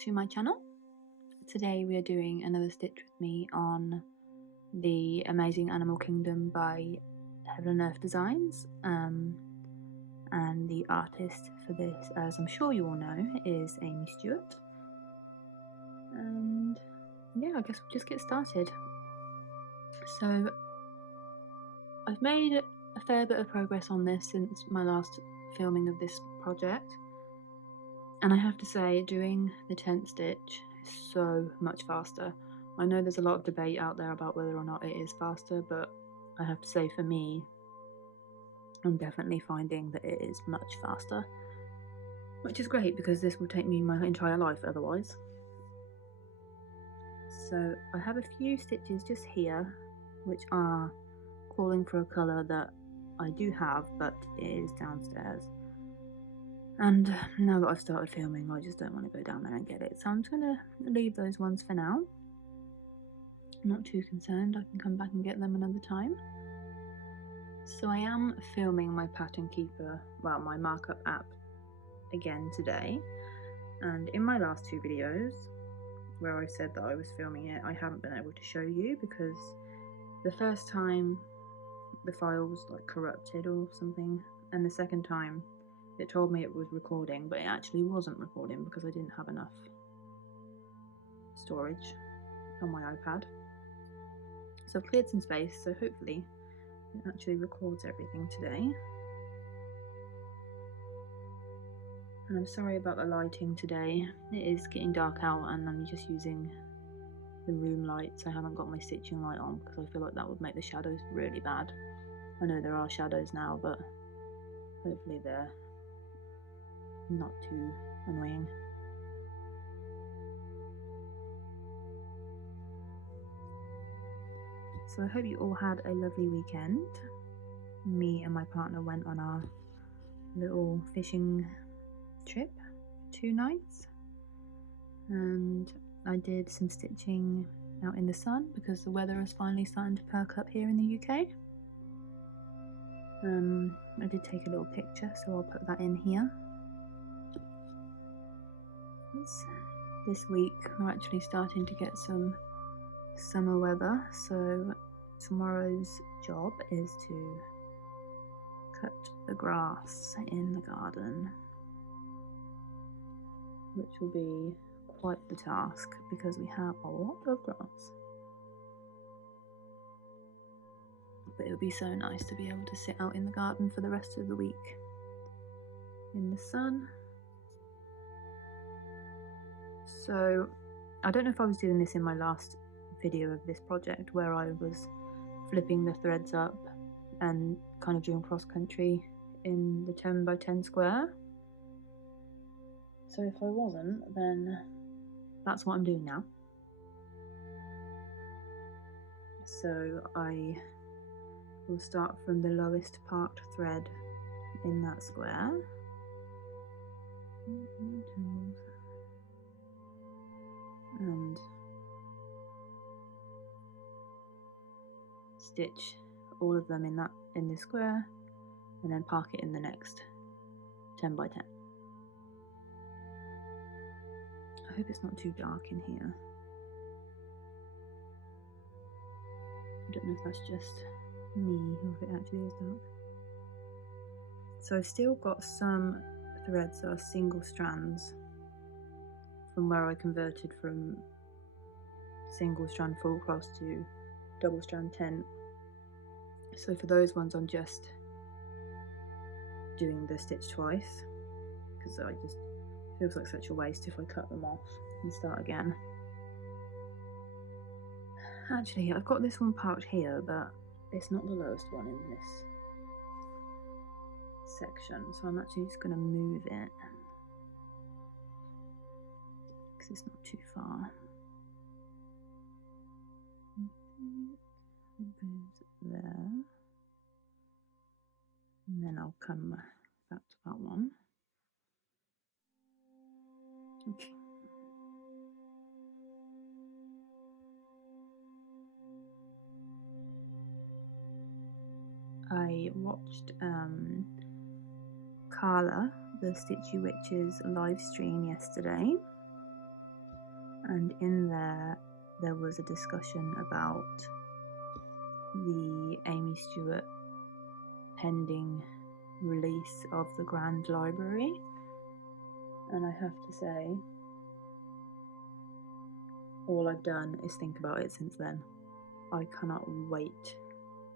to my channel. Today we are doing another Stitch with me on the Amazing Animal Kingdom by Heaven and Earth Designs, and the artist for this, as I'm sure you all know, is Aimee Stewart. And yeah, I guess we'll just get started. So I've made a fair bit of progress on this since my last filming of this project, and I have to say doing the 10th stitch is so much faster. I know there's a lot of debate out there about whether or not it is faster, but I have to say for me, I'm definitely finding that it is much faster, which is great because this will take me my entire life otherwise. So I have a few stitches just here which are calling for a colour that I do have, but it is downstairs. And now that I've started filming, I just don't want to go down there and get it. So I'm just going to leave those ones for now. I'm not too concerned, I can come back and get them another time. So I am filming my Pattern Keeper, well, my markup app again today. And in my last two videos, where I said that I was filming it, I haven't been able to show you because the first time the file was like corrupted or something, and the second time it told me it was recording, but it actually wasn't recording because I didn't have enough storage on my iPad. So I've cleared some space, so hopefully it actually records everything today. And I'm sorry about the lighting today. It is getting dark out and I'm just using the room lights. I haven't got my stitching light on because I feel like that would make the shadows really bad. I know there are shadows now, but hopefully they're not too annoying. So I hope you all had a lovely weekend. Me and my partner went on our little fishing trip, 2 nights, and I did some stitching out in the sun because the weather is finally starting to perk up here in the UK. I did take a little picture, so I'll put that in here. This week we're actually starting to get some summer weather, so tomorrow's job is to cut the grass in the garden, which will be quite the task because we have a lot of grass. But it would be so nice to be able to sit out in the garden for the rest of the week in the sun. So I don't know if I was doing this in my last video of this project where I was flipping the threads up and kind of doing cross country in the 10 by 10 square. So if I wasn't, then that's what I'm doing now. So I will start from the lowest parked thread in that square. And stitch all of them in this square, and then park it in the next 10 by 10. I hope it's not too dark in here. I don't know if that's just me or if it actually is dark. So I've still got some threads that are single strands from where I converted from single strand full cross to double strand 10. So for those ones I'm just doing the stitch twice because I just feels like such a waste if I cut them off and start again. Actually, I've got this one parked here, but it's not the lowest one in this section, so I'm actually just going to move it because it's not too far. It goes there, and then I'll come back to that one. Okay. I watched Carla, the Stitchy Witch's live stream yesterday, and in there was a discussion about the Aimee Stewart pending release of the Grand Library, and I have to say, all I've done is think about it since then. I cannot wait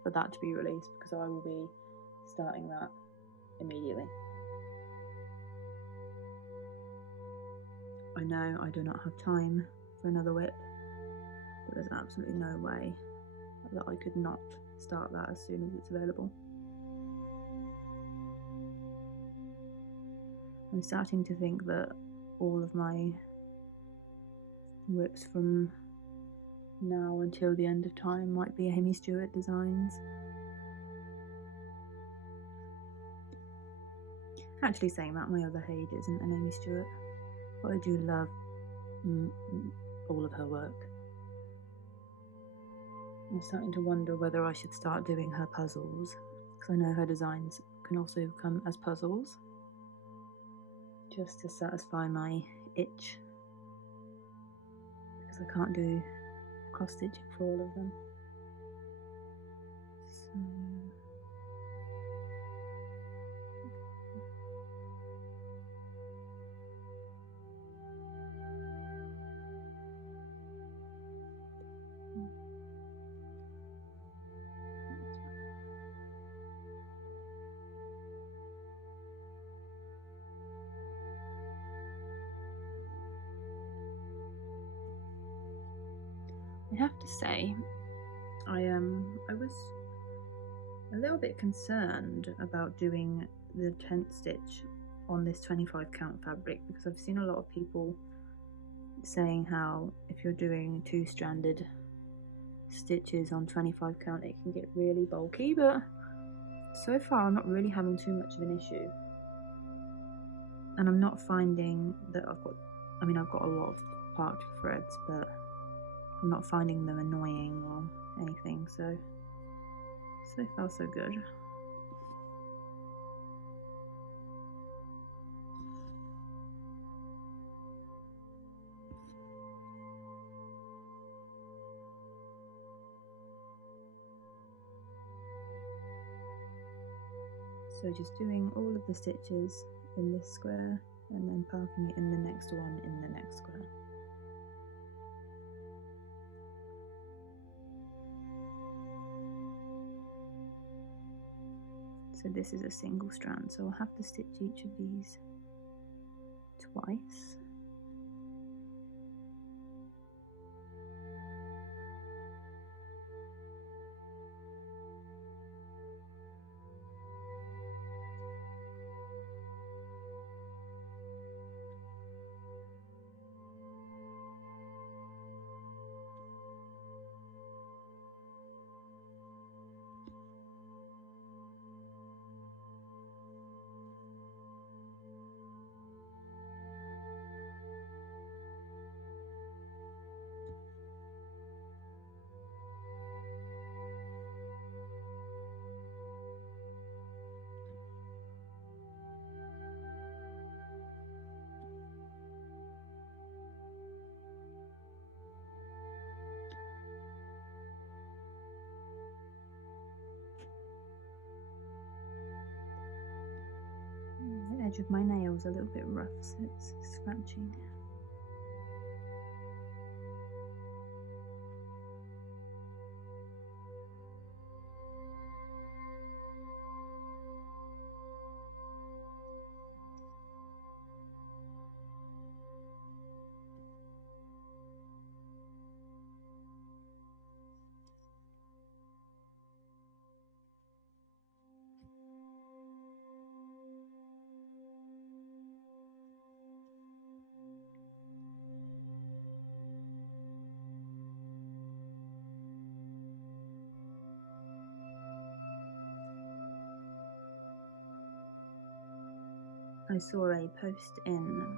for that to be released because I will be starting that immediately. I know I do not have time for another whip, but there's absolutely no way that I could not start that as soon as it's available. I'm starting to think that all of my whips from now until the end of time might be Aimee Stewart designs. Actually, saying that, my other HAED isn't an Aimee Stewart, but I do love all of her work. I'm starting to wonder whether I should start doing her puzzles, because I know her designs can also come as puzzles, just to satisfy my itch, because I can't do cross stitching for all of them. So I have to say, I was a little bit concerned about doing the tent stitch on this 25 count fabric, because I've seen a lot of people saying how if you're doing 2-stranded stitches on 25 count it can get really bulky, but so far I'm not really having too much of an issue, and I'm not finding that I've got a lot of parked threads, but I'm not finding them annoying or anything, so far so good. So just doing all of the stitches in this square and then parking it in the next one in the next square. So this is a single strand, so I'll have to stitch each of these twice. The edge of my nail is a little bit rough, so it's scratching. I saw a post in,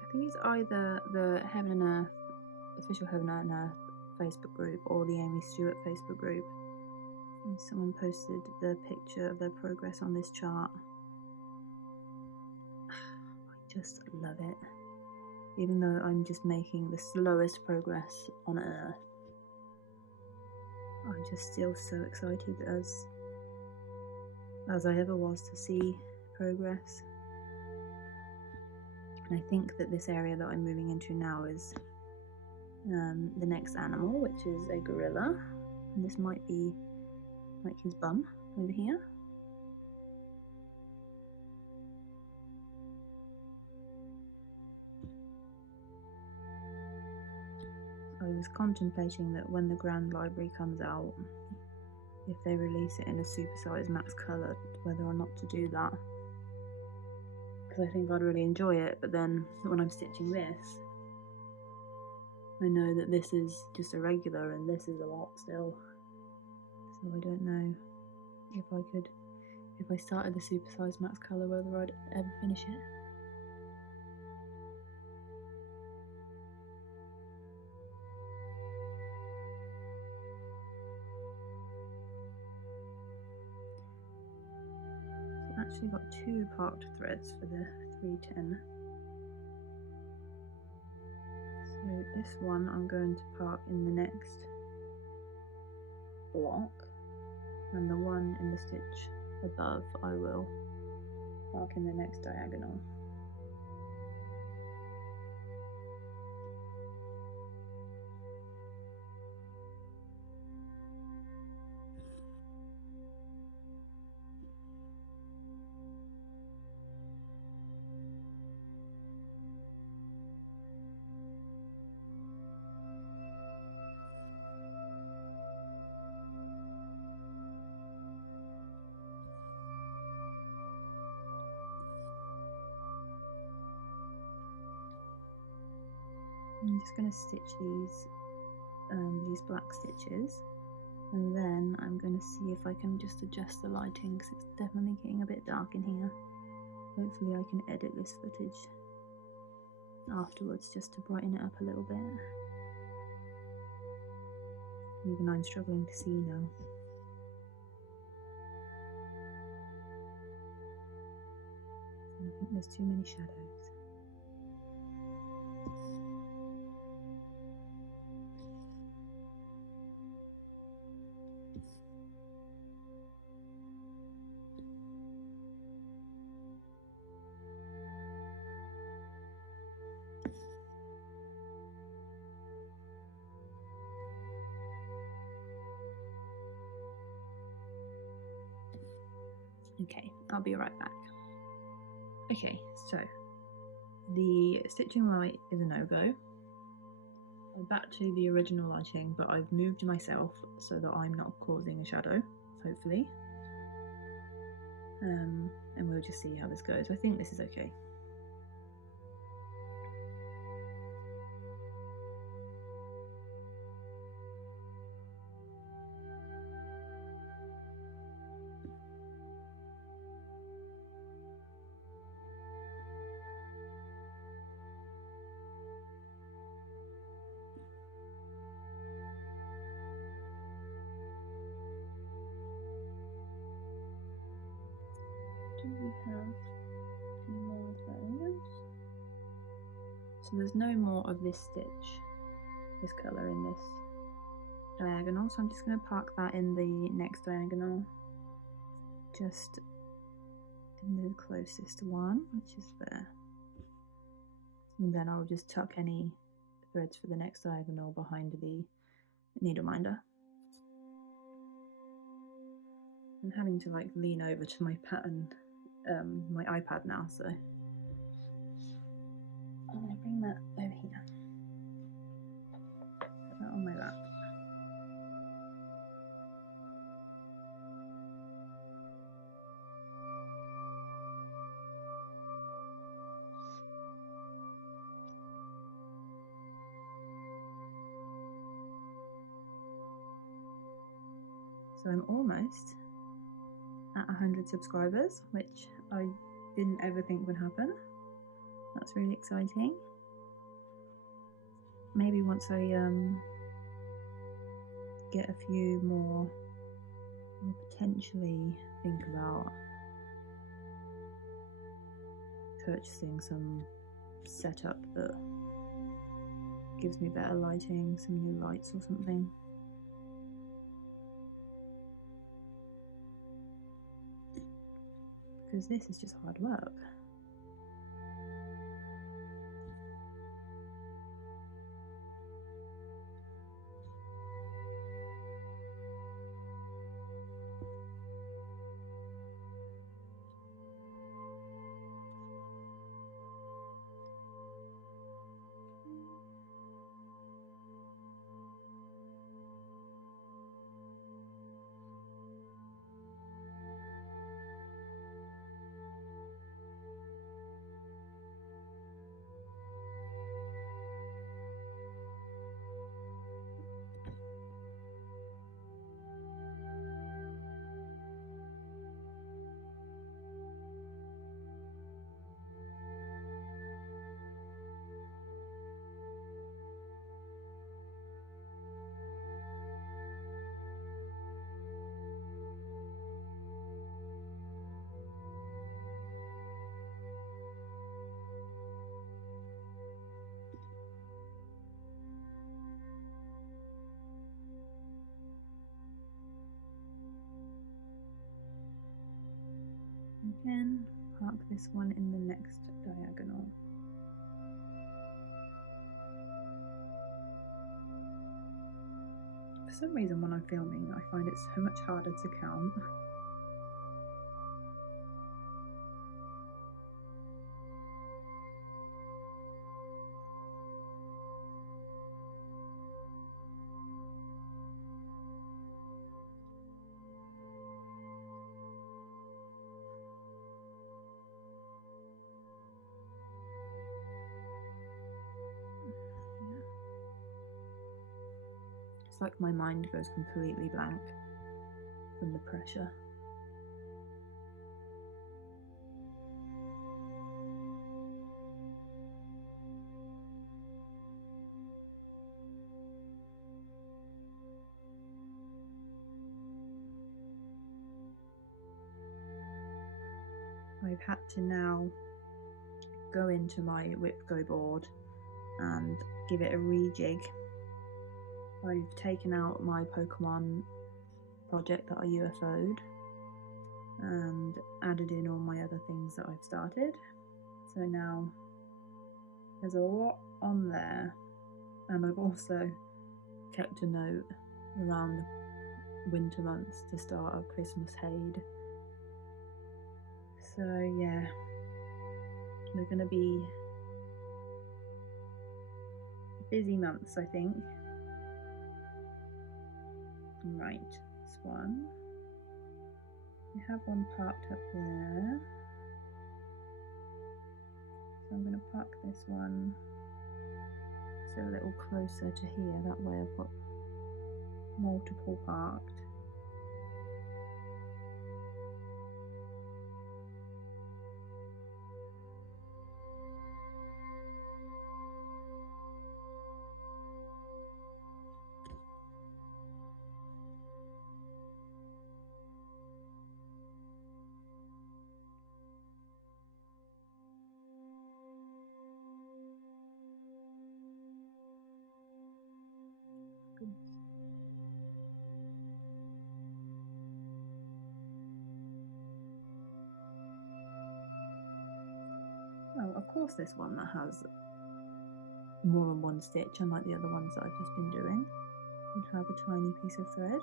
I think it's either the Heaven and Earth, official Heaven and Earth Facebook group or the Aimee Stewart Facebook group, and someone posted the picture of their progress on this chart. I just love it. even though I'm just making the slowest progress on earth. I'm just still so excited as I ever was to see progress. And I think that this area that I'm moving into now is the next animal, which is a gorilla, and this might be like his bum over here. I was contemplating that when the Grand Library comes out, if they release it in a supersized max colour, whether or not to do that, because I think I'd really enjoy it. But then when I'm stitching this, I know that this is just a regular and this is a lot still, so I don't know if I started the supersized max colour, whether I'd ever finish it. So I've actually got 2 parked threads for the 310. So this one I'm going to park in the next block, and the one in the stitch above I will park in the next diagonal. I'm just going to stitch these black stitches, and then I'm going to see if I can just adjust the lighting, because it's definitely getting a bit dark in here. Hopefully I can edit this footage afterwards just to brighten it up a little bit. Even I'm struggling to see now. I think there's too many shadows. Okay, I'll be right back. Okay, so the stitching light is a no-go. I'm back to the original lighting, but I've moved myself so that I'm not causing a shadow, hopefully. And we'll just see how this goes. I think this is okay. Do we have any more of those? So there's no more of this stitch, this colour in this diagonal, so I'm just going to park that in the next diagonal, just in the closest one, which is there. And then I'll just tuck any threads for the next diagonal behind the needle minder. I'm having to like lean over to my pattern, my iPad now, so I'm going to bring that over here, put that on my lap. So I'm almost at 100 subscribers, which I didn't ever think would happen. That's really exciting. Maybe once I get a few more, I'll potentially think about purchasing some setup that gives me better lighting, some new lights or something. Because this is just hard work. Again, park this one in the next diagonal. For some reason when I'm filming, I find it so much harder to count. It's like my mind goes completely blank from the pressure. I've had to now go into my whip go board and give it a rejig. I've taken out my Pokemon project that I UFO'd and added in all my other things that I've started. So now there's a lot on there, and I've also kept a note around the winter months to start a Christmas HAED. So yeah, they're going to be busy months, I think. Right, this one. I have one parked up there. So I'm going to park this one so a little closer to here. That way I've got multiple parked. Oh, of course this one that has more than one stitch, unlike the other ones that I've just been doing, would have a tiny piece of thread.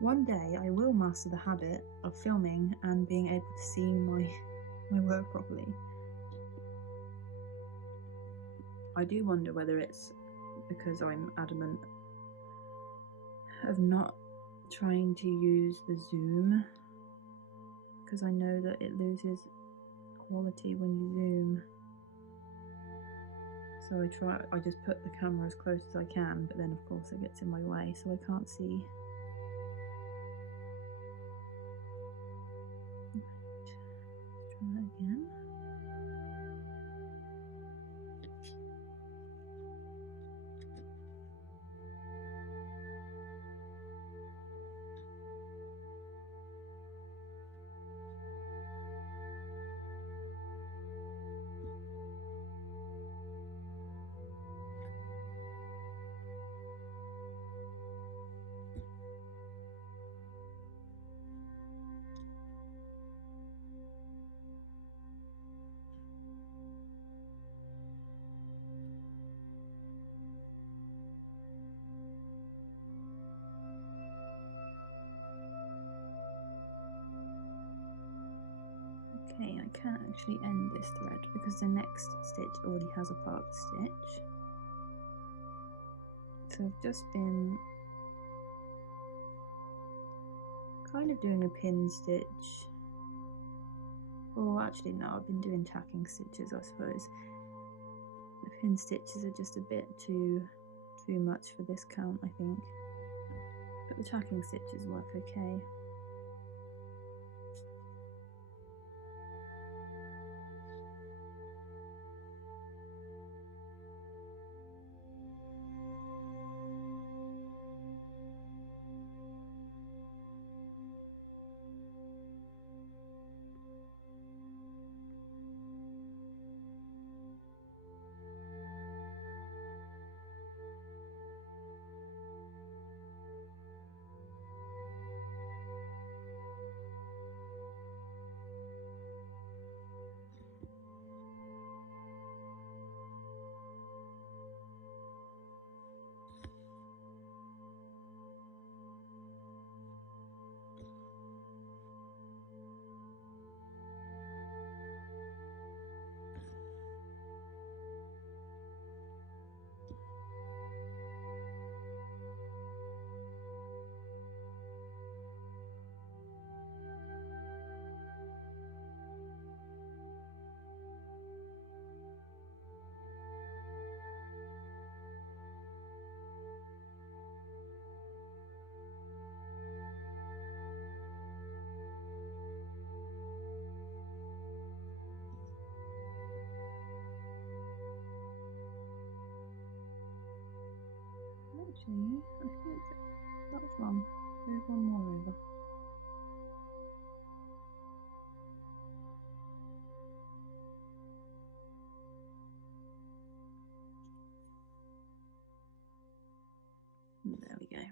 One day I will master the habit of filming and being able to see my work properly. I do wonder whether it's because I'm adamant of not trying to use the zoom, because I know that it loses quality when you zoom. So I just put the camera as close as I can, but then of course it gets in my way, so I can't see. Let's try that again. Okay, I can't actually end this thread because the next stitch already has a part stitch. So I've just been kind of doing a pin stitch. Well, actually no, I've been doing tacking stitches, I suppose. The pin stitches are just a bit too much for this count, I think. But the tacking stitches work okay. Actually, I think that was wrong. There's one more over. There we go.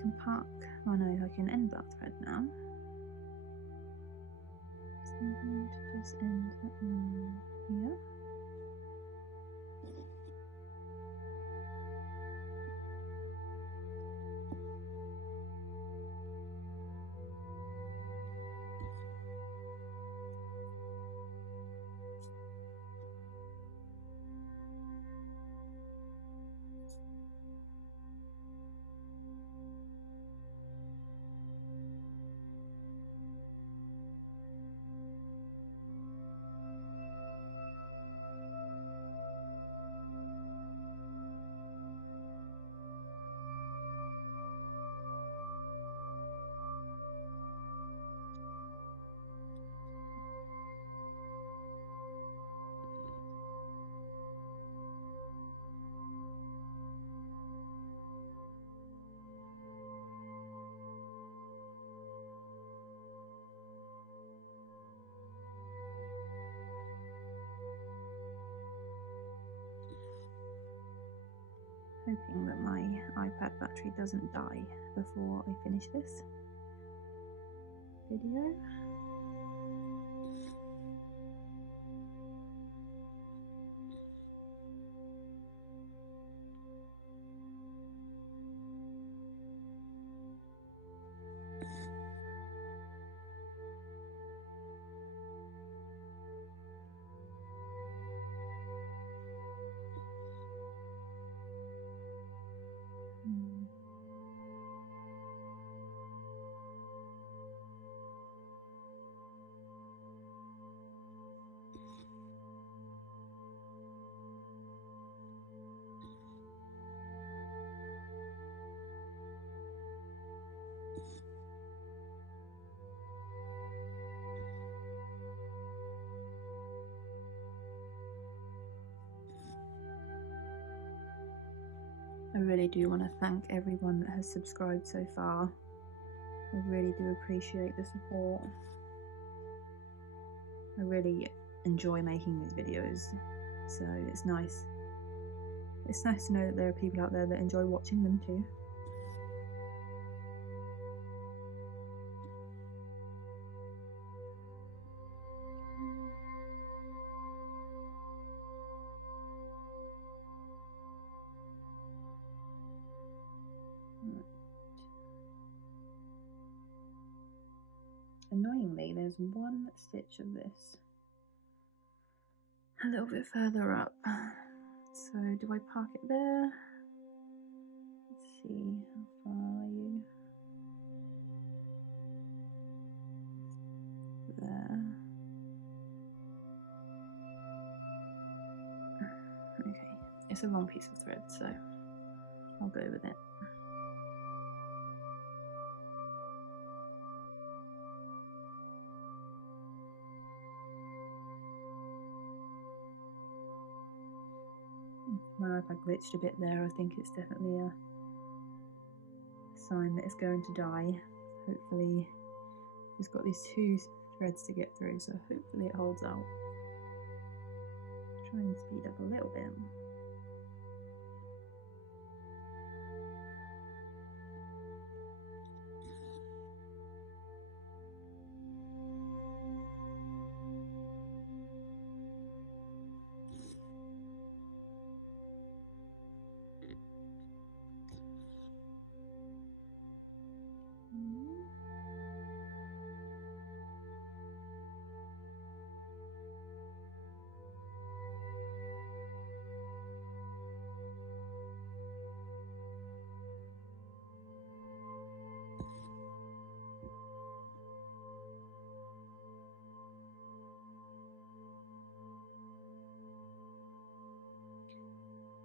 can park, oh no, I can end that thread now. So I'm going to just end that one here. Hoping that my iPad battery doesn't die before I finish this video. I really do want to thank everyone that has subscribed so far. I really do appreciate the support. I really enjoy making these videos, so it's nice. It's nice to know that there are people out there that enjoy watching them too. Annoyingly, there's one stitch of this a little bit further up. So do I park it there? Let's see, how far are you? There. Okay, it's a long piece of thread, so I'll go with it. My iPad glitched a bit there. I think it's definitely a sign that it's going to die. Hopefully, just got these two threads to get through, so hopefully it holds out. Try and speed up a little bit.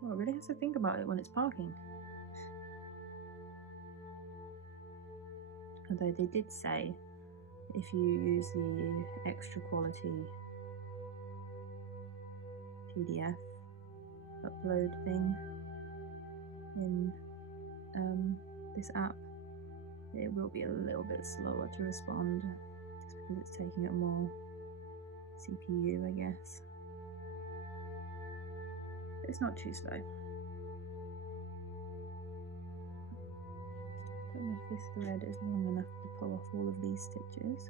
Well, I really have to think about it when it's parking. Although they did say if you use the extra quality PDF upload thing in this app, it will be a little bit slower to respond just because it's taking up more CPU, I guess. It's not too slow. Don't know this thread is long enough to pull off all of these stitches.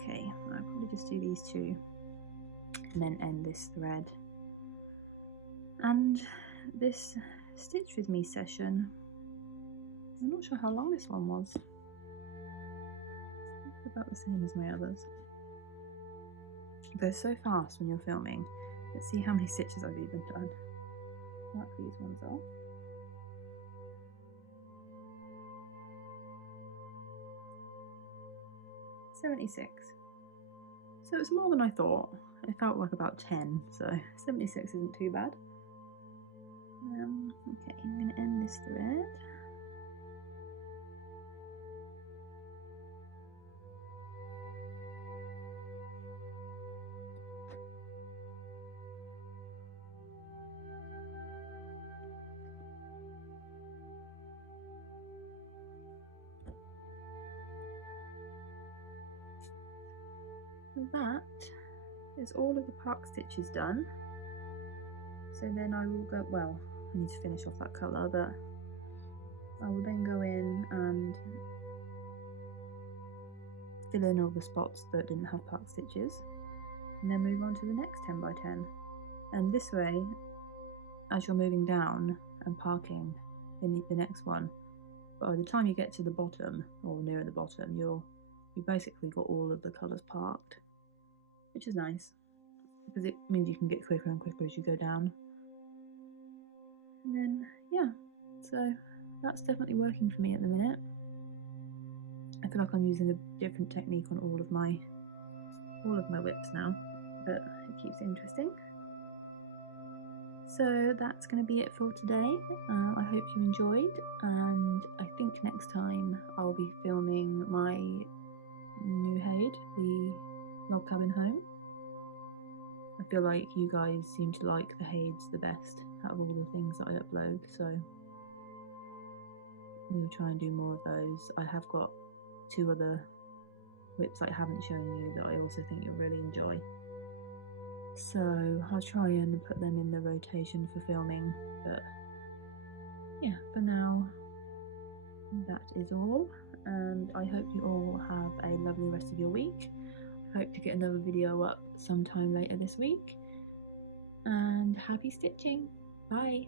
Okay, I'll probably just do these two and then end this thread. And this Stitch With Me session, I'm not sure how long this one was. It's about the same as my others. It goes so fast when you're filming. Let's see how many stitches I've even done. Mark these ones off. 76. So it's more than I thought. It felt like about 10, so 76 isn't too bad. Okay, I'm going to end this thread. That is all of the park stitches done. So then I will go, well, I need to finish off that colour, but I will then go in and fill in all the spots that didn't have park stitches, and then move on to the next 10 by 10. And this way, as you're moving down and parking in the next one, by the time you get to the bottom, or near the bottom, you basically got all of the colours parked, which is nice, because it means you can get quicker and quicker as you go down. And then, yeah, so that's definitely working for me at the minute. I feel like I'm using a different technique on all of my whips now, but it keeps it interesting. So that's going to be it for today. I hope you enjoyed, and I think next time I'll be filming my new HAED, the log cabin home. I feel like you guys seem to like the HAEDs the best out of all the things that I upload, so we'll try and do more of those. I have got 2 other whips I haven't shown you that I also think you'll really enjoy. So I'll try and put them in the rotation for filming, but yeah, for now that is all, and I hope you all have a lovely rest of your week. I hope to get another video up sometime later this week, and happy stitching! Bye!